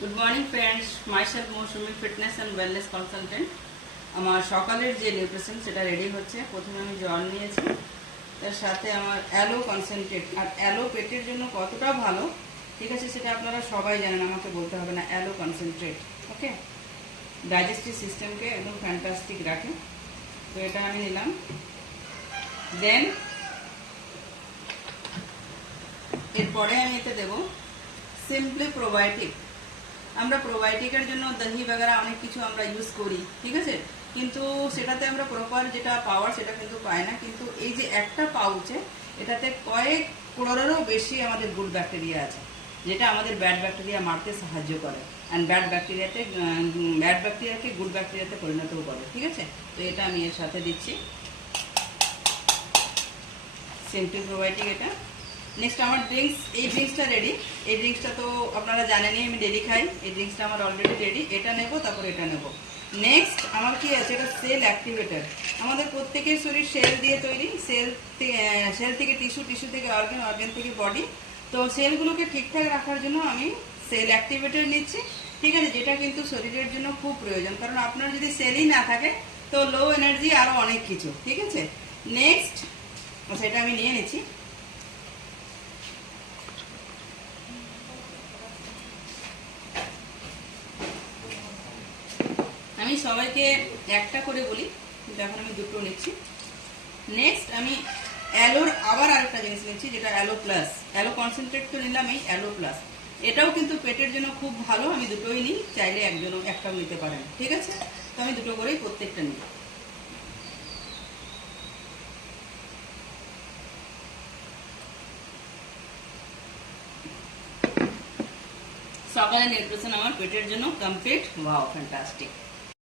Good morning friends, myself Mousumi fitness and wellness consultant. আমার সকালের যে নিউট্রিশন সেটা রেডি হচ্ছে। প্রথমে আমি জল নিয়েছি, তার সাথে আমার অ্যালো কনসেন্ট্রেট। আর অ্যালো পেটের জন্য কতটা ভালো ঠিক আছে সেটা আপনারা সবাই জানেন, আমাকে বলতে হবে না। অ্যালো কনসেন্ট্রেট ওকে, ডাইজেস্টিভ সিস্টেমকে একদম ফ্যান্টাস্টিক রাখে। তো এটা আমি নিলাম। দেন এরপরে আমি এতে দেবো সিম্পলি প্রোবায়োটিক। আমরা প্রোবায়োটিকের জন্য দহি বাগারা অনেক কিছু আমরা ইউজ করি, ঠিক আছে, কিন্তু সেটাতে আমরা প্রপার যেটা পাওয়ার সেটা কিন্তু পাই না। কিন্তু এই যে একটা পাউচে এটাতে কয়েক করোড়েরও বেশি আমাদের গুড ব্যাকটেরিয়া আছে, যেটা আমাদের ব্যাড ব্যাকটেরিয়া মারতে সাহায্য করে অ্যান্ড ব্যাড ব্যাকটেরিয়াকে গুড ব্যাকটেরিয়াতে পরিণতও করে, ঠিক আছে। তো এটা আমি এর সাথে দিচ্ছি সিম্পলি প্রোবায়োটিক এটা। নেক্সট আমার ড্রিঙ্কস, এই ড্রিঙ্কসটা রেডি। এই ড্রিঙ্কসটা তো আপনারা জানেনই, আমি ডেলি খাই। এই ড্রিঙ্কসটা আমার অলরেডি রেডি। এটা নেব, তারপর এটা নেব। নেক্সট আমার কি আছে, এটা সেল অ্যাক্টিভেটর। আমাদের প্রত্যেকের শরীর সেল দিয়ে তৈরি। সেল থেকে টিস্যু, টিস্যু থেকে অর্গান, অর্গান থেকে বডি। তো সেলগুলোকে ঠিকঠাক রাখার জন্য আমি সেল অ্যাক্টিভেটর নিচ্ছি, ঠিক আছে, যেটা কিন্তু শরীরের জন্য খুব প্রয়োজন। কারণ আপনার যদি সেলই না থাকে তো লো এনার্জি আরও অনেক কিছু, ঠিক আছে। নেক্সট সেটা আমি নিয়ে নিচ্ছি। আমি সবাইকে একটা করে বলি, কিন্তু এখন আমি দুটো নিচ্ছি। নেক্সট আমি অ্যালোর আবার আরেকটা জিনিস নিচ্ছি, যেটা অ্যালো প্লাস। অ্যালো কনসেন্ট্রেট তো নিলাম, এই অ্যালো প্লাস এটাও কিন্তু পেটের জন্য খুব ভালো। আমি দুটোই নিই, চাইলে একটাও নিতে পারেন, ঠিক আছে। তো আমি দুটো করেই প্রত্যেকটা নিই। সকালে নিউট্রিশন আমার পেটের জন্য কমপ্লিট। Wow, fantastic.